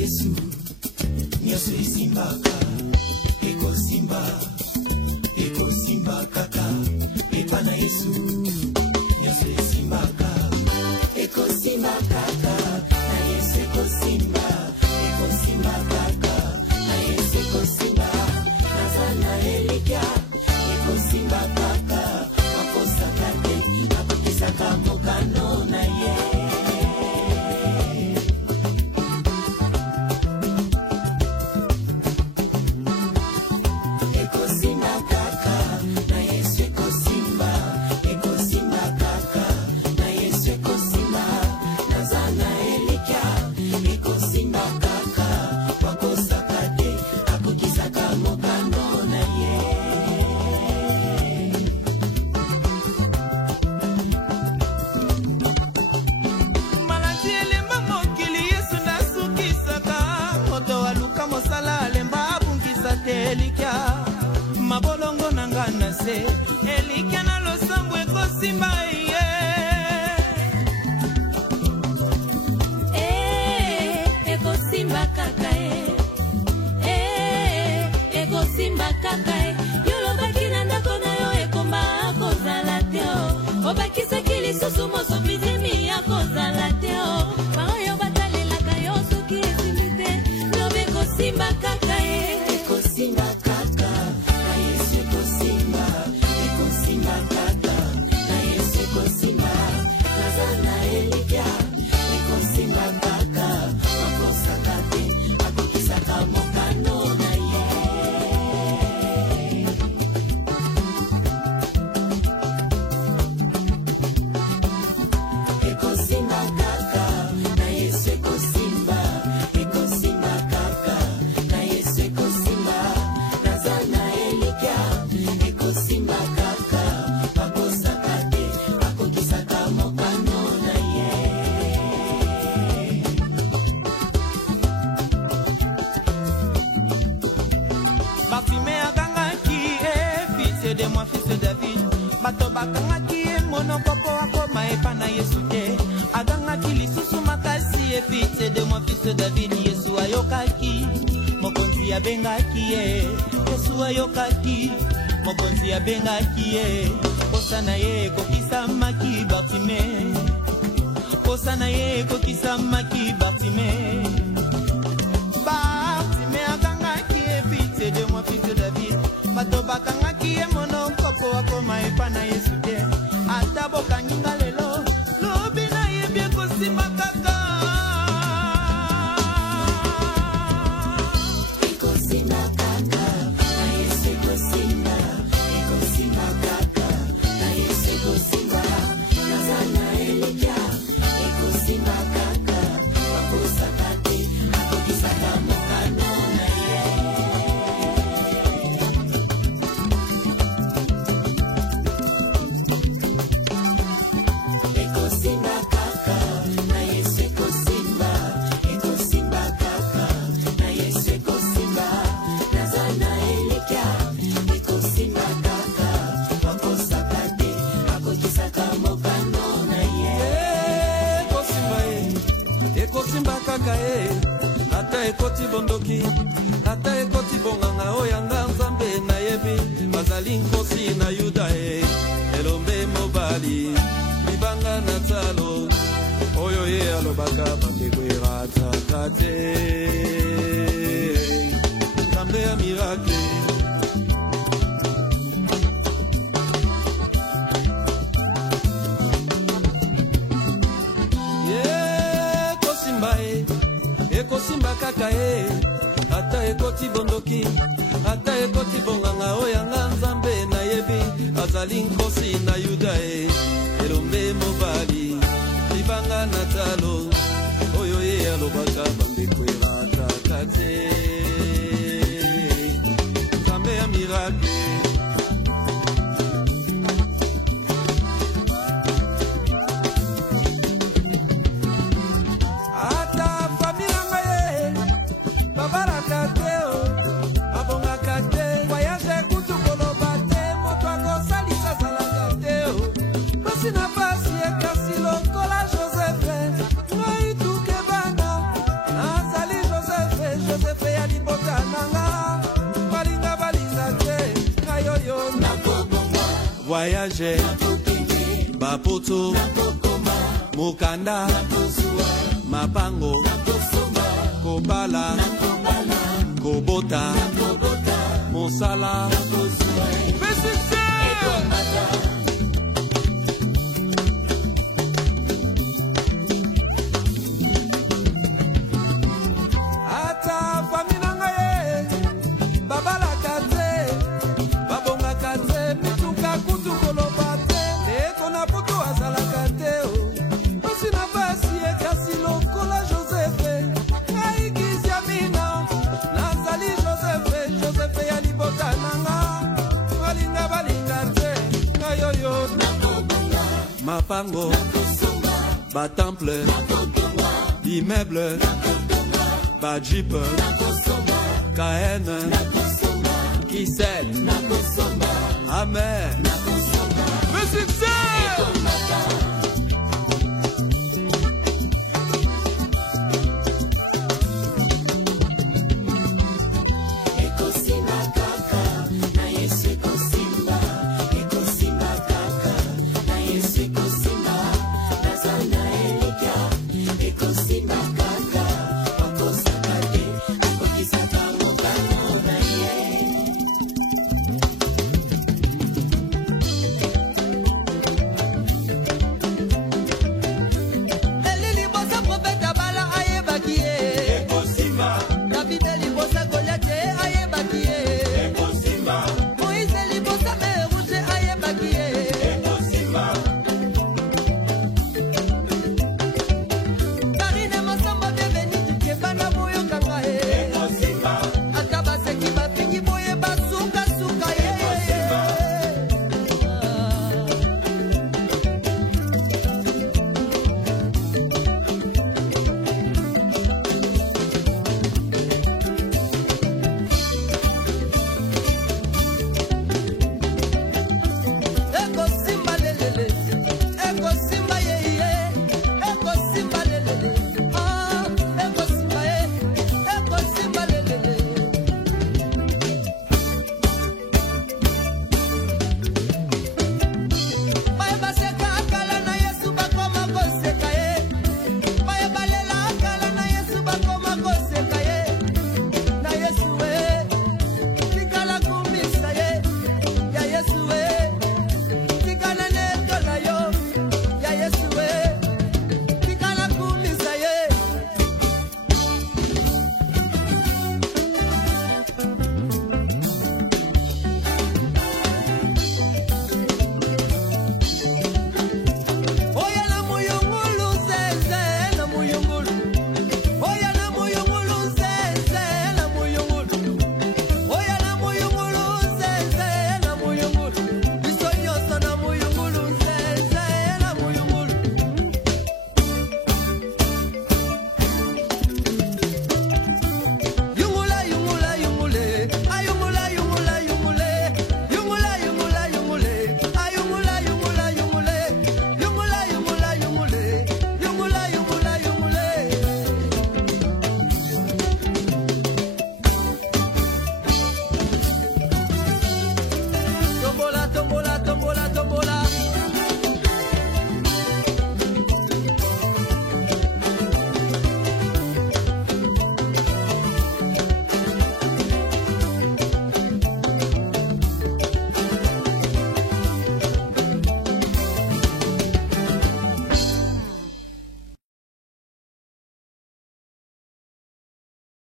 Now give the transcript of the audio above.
Yesu nyoso isimbaka eko simba kaka epa na Yesu nyoso isimbaka eko simba kaka na Yesu eko simba kaka na Yesu eko simba nazana elikia eko simba kaka wakosa kate akukisaka mokano na ye mabolongo nanga na se elikia na losambo ekosimba ye ekosimba kaka ekosimba kaka yolobaki na ndako na yo ekomba akozala te obakisaki lisusu moso bizemi akozala te baoyo batalelaka yo soki esimi te lobe ekosimba kaka ekosimba kaka na Yesu ekosimba kaka na Yesu ekosimba nazana elikia ekosimba kaka akosaka te akokisaka mokano na ye ekosimba kaka na Yesu ekosimba kaka na Yesu ekosimba nazana elikia ekosimba kaka akosaka te akokisaka mokano na ye Bafime agangaki fils de moi fils de David bato bakangaki monokopo akoma epa na Yesu te agangaki lisusu makasi fils de moi fils de David Yesu ayokaki mokonzi abengaki Yesu ayokaki mokonzi abengaki posa na ye ekokisamaki Bartime posa na ye ekokisamaki Bartime agangaki fils de moi fils de David bato bakangaki monokopo akoma epa na Yesu te ata bokanginga lelo lobi na yebi ekosimba kaka ekosimba kaka na Yesu ekosimba kaka na Yesu ekosimba nazana elikia ekosimba kaka akosaka te akokisaka mokano na ye ekosimba kaka na Yesu ekosimba kaka na Yesu ekosimba nazana elikia ekosimba kaka akosaka te akokisaka mokano na ye ekosimba kaka ata ekoti bondoki ata ekoti bonganga oyanga nzambe nayebi bazali nkosi na Yuda elombe mobali libanga na talo oyo ye alobaka bandeko erataka te nzambe ya miracle ekosimba kaka ata ekoti bondoki ata ekoti bonganga oyanga nzambe nayebi azali nkosi na Yuda elombe mobali libanga na talo oyo ye alobaka bandeko erataka te nzambe ya miracle Nafasi ya kasi lokola Joseph, ngai tukebana nazali Joseph. voyager bapoto mokanda mapango kobala kobota mosala mapango ba temple immeuble ba jeep KN Kisset Amen